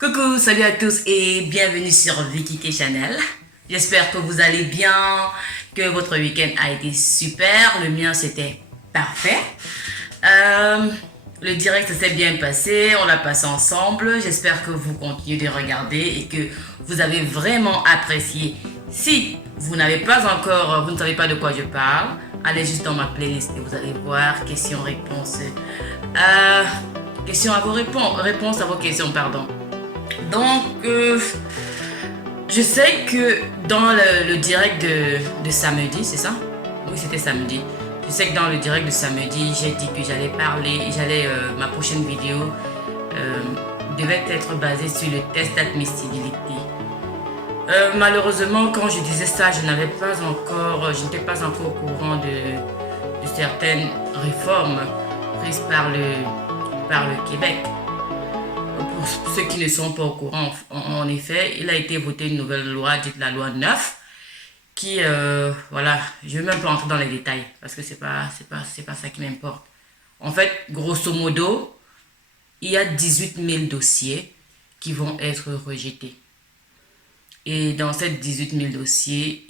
Coucou, salut à tous et bienvenue sur Vicky Channel. J'espère que vous allez bien, que votre week-end a été super. Le mien, c'était parfait. Euh, le direct s'est bien passé, on l'a passé ensemble. J'espère que vous continuez de regarder et que vous avez vraiment apprécié. Si vous n'avez pas encore, vous ne savez pas de quoi je parle, allez juste dans ma playlist et vous allez voir questions-réponses. Questions à vos réponses à vos questions, pardon. Donc, je sais que dans le direct de samedi, c'est ça? Oui, c'était samedi. Je sais que dans le direct de samedi, j'ai dit que j'allais parler, ma prochaine vidéo devait être basée sur le test d'admissibilité. Malheureusement, quand je disais ça, je n'étais pas encore au courant de certaines réformes prises par le Québec. Pour ceux qui ne sont pas au courant, en effet, il a été voté une nouvelle loi, dite la loi 9, qui, voilà, je ne vais même pas entrer dans les détails, parce que c'est pas ça qui m'importe. En fait, grosso modo, il y a 18 000 dossiers qui vont être rejetés. Et dans ces 18 000 dossiers,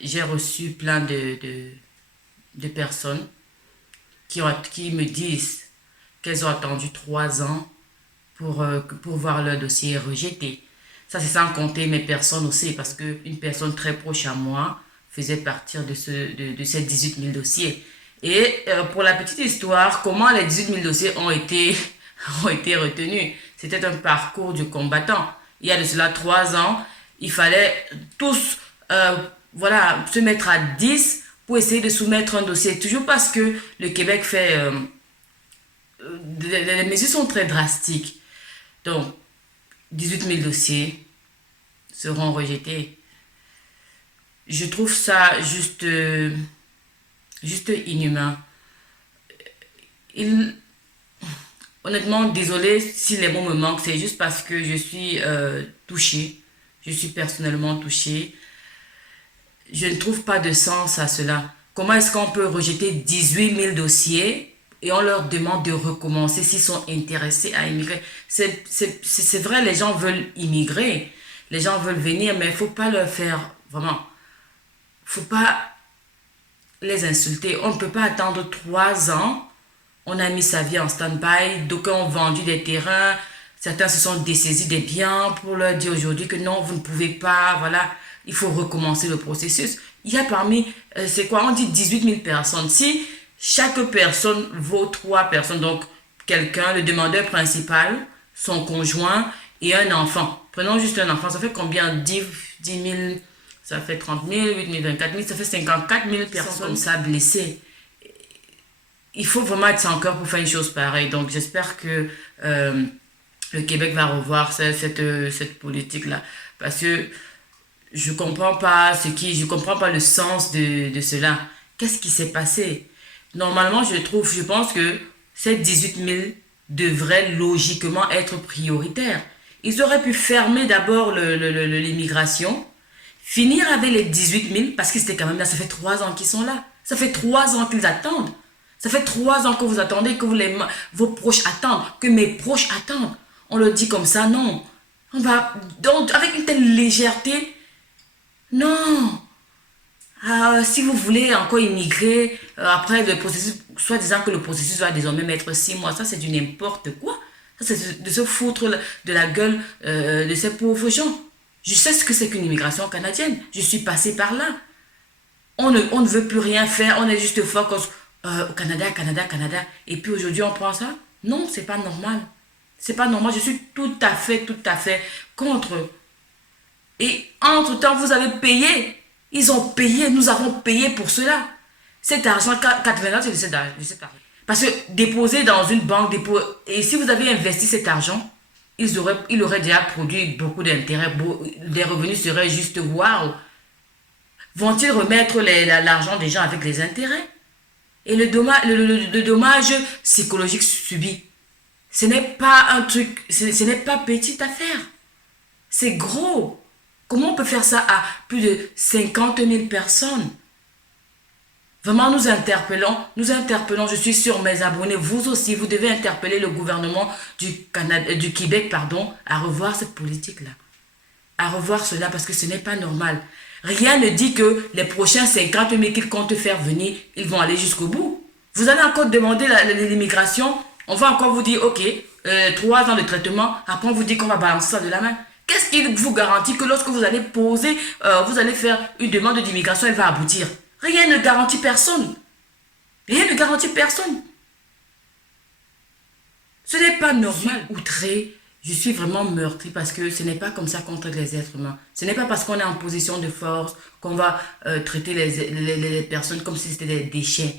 j'ai reçu plein de personnes qui me disent qu'elles ont attendu 3 ans pour voir leur dossier rejeté. Ça, c'est sans compter mes personnes aussi, parce qu'une personne très proche à moi faisait partie de ces 18 000 dossiers. Et pour la petite histoire, comment les 18 000 dossiers ont été retenus? C'était un parcours du combattant. Il y a de cela 3 ans, il fallait tous voilà, se mettre à 10 pour essayer de soumettre un dossier. Toujours parce que le Québec fait... les mesures sont très drastiques. Donc, 18 000 dossiers seront rejetés. Je trouve ça juste inhumain. Honnêtement, désolé si les mots me manquent, c'est juste parce que je suis touchée. Je suis personnellement touchée. Je ne trouve pas de sens à cela. Comment est-ce qu'on peut rejeter 18 000 dossiers et on leur demande de recommencer s'ils sont intéressés à immigrer? C'est vrai, les gens veulent immigrer, les gens veulent venir, mais il ne faut pas leur faire, vraiment, il ne faut pas les insulter. On ne peut pas attendre 3 ans. On a mis sa vie en stand-by, d'aucuns ont vendu des terrains, certains se sont dessaisis des biens pour leur dire aujourd'hui que non, vous ne pouvez pas, voilà, il faut recommencer le processus. Il y a parmi, c'est quoi, on dit 18 000 personnes. Si chaque personne vaut 3 personnes, donc quelqu'un, le demandeur principal, son conjoint et un enfant. Prenons juste un enfant, ça fait combien? 10 000, ça fait 30 000, 8 000, 24 000, ça fait 54 000 personnes comme ça blessées. Il faut vraiment être sans cœur pour faire une chose pareille. Donc j'espère que le Québec va revoir cette politique-là. Parce que je comprends pas le sens de cela. Qu'est-ce qui s'est passé? Normalement, je pense que ces 18 000 devraient logiquement être prioritaires. Ils auraient pu fermer d'abord l'immigration, finir avec les 18 000, parce qu'ils étaient quand même là, ça fait 3 ans qu'ils sont là. Ça fait 3 ans qu'ils attendent. Ça fait 3 ans que vous attendez, que vos proches attendent, que mes proches attendent. On le dit comme ça, non. Donc, avec une telle légèreté, non. Si vous voulez encore immigrer, après le processus, soit disant que le processus va désormais mettre 6 mois, ça c'est du n'importe quoi. Ça c'est de se foutre de la gueule de ces pauvres gens. Je sais ce que c'est qu'une immigration canadienne. Je suis passée par là. On ne veut plus rien faire, on est juste focus au Canada, Canada, Canada. Et puis aujourd'hui on prend ça. Non, c'est pas normal. C'est pas normal, je suis tout à fait contre. Et entre-temps, vous avez payé. Ils ont payé, nous avons payé pour cela. Cet argent, 80 ans, c'est de cet argent. Parce que déposer dans une banque, et si vous avez investi cet argent, il aurait déjà produit beaucoup d'intérêts. Les revenus seraient juste waouh. Vont-ils remettre l'argent des gens avec les intérêts? Et le dommage psychologique subi, ce n'est pas un truc, ce n'est pas petite affaire. C'est gros. Comment on peut faire ça à plus de 50 000 personnes? Vraiment, nous interpellons, je suis sur mes abonnés, vous aussi, vous devez interpeller le gouvernement du Québec, pardon, à revoir cette politique-là. À revoir cela parce que ce n'est pas normal. Rien ne dit que les prochains 50 000 qu'ils comptent faire venir, ils vont aller jusqu'au bout. Vous allez encore demander l'immigration, on va encore vous dire, ok, 3 ans de traitement, après on vous dit qu'on va balancer ça de la main. Qu'est-ce qui vous garantit que lorsque vous allez poser, vous allez faire une demande d'immigration, elle va aboutir? Rien ne garantit personne. Rien ne garantit personne. Ce n'est pas normal. Outré, je suis vraiment meurtri parce que ce n'est pas comme ça qu'on traite les êtres humains. Ce n'est pas parce qu'on est en position de force qu'on va traiter les personnes comme si c'était des déchets.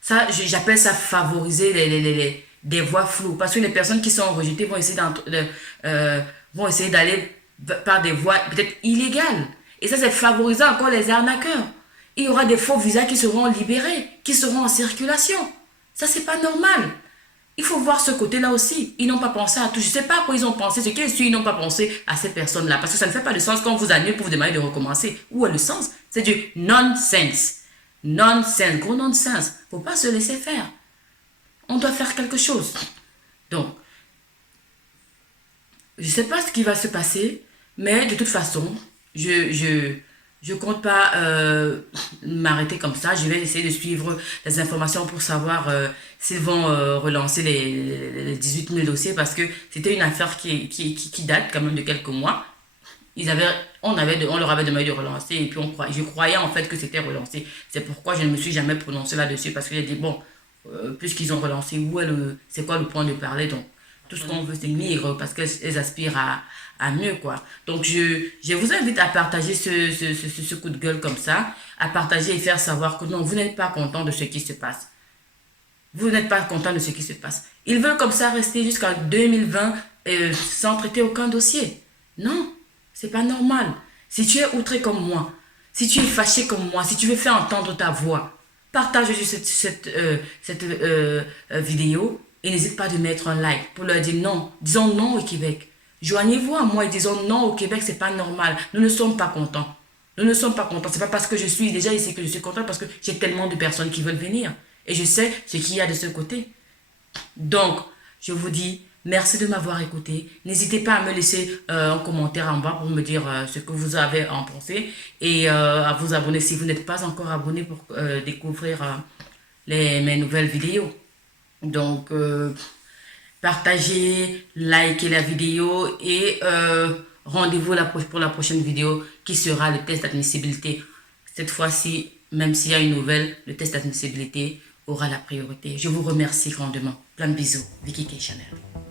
Ça, j'appelle ça favoriser des voies floues. Parce que les personnes qui sont rejetées vont essayer d'aller par des voies peut-être illégales. Et ça, c'est favoriser encore les arnaqueurs. Il y aura des faux visas qui seront libérés, qui seront en circulation. Ça, c'est pas normal. Il faut voir ce côté-là aussi. Ils n'ont pas pensé à tout. Je ne sais pas à quoi ils ont pensé. Ce qui est sûr, ils n'ont pas pensé à ces personnes-là. Parce que ça ne fait pas de sens quand on vous annule pour vous demander de recommencer. Où est le sens? C'est du nonsense. Nonsense, gros nonsense. Faut pas se laisser faire. On doit faire quelque chose. Donc, je ne sais pas ce qui va se passer, mais de toute façon, je compte pas m'arrêter comme ça. Je vais essayer de suivre les informations pour savoir s'ils vont relancer les 18 000 dossiers parce que c'était une affaire qui date quand même de quelques mois. On leur avait demandé de relancer et puis je croyais en fait que c'était relancé. C'est pourquoi je ne me suis jamais prononcé là-dessus parce que j'ai dit bon, puisqu'ils ont relancé, c'est quoi le point de parler? Donc, tout ce qu'on veut, c'est migre parce qu'elles aspirent à mieux, quoi. Donc, je vous invite à partager ce coup de gueule comme ça, à partager et faire savoir que non, vous n'êtes pas content de ce qui se passe. Vous n'êtes pas content de ce qui se passe. Ils veulent comme ça rester jusqu'en 2020 sans traiter aucun dossier. Non, c'est pas normal. Si tu es outré comme moi, si tu es fâché comme moi, si tu veux faire entendre ta voix, partage cette vidéo et n'hésite pas de mettre un like pour leur dire non. Disons non au Québec. Joignez-vous à moi et disons non au Québec, c'est pas normal. Nous ne sommes pas contents. Nous ne sommes pas contents. C'est pas parce que je suis déjà ici que je suis content, parce que j'ai tellement de personnes qui veulent venir. Et je sais ce qu'il y a de ce côté. Donc, je vous dis merci de m'avoir écouté. N'hésitez pas à me laisser un commentaire en bas pour me dire ce que vous avez en pensé et à vous abonner si vous n'êtes pas encore abonné pour découvrir mes nouvelles vidéos. Donc, partagez, likez la vidéo et rendez-vous pour la prochaine vidéo qui sera le test d'admissibilité. Cette fois-ci, même s'il y a une nouvelle, le test d'admissibilité aura la priorité. Je vous remercie grandement. Plein de bisous. Vicky K Chanel.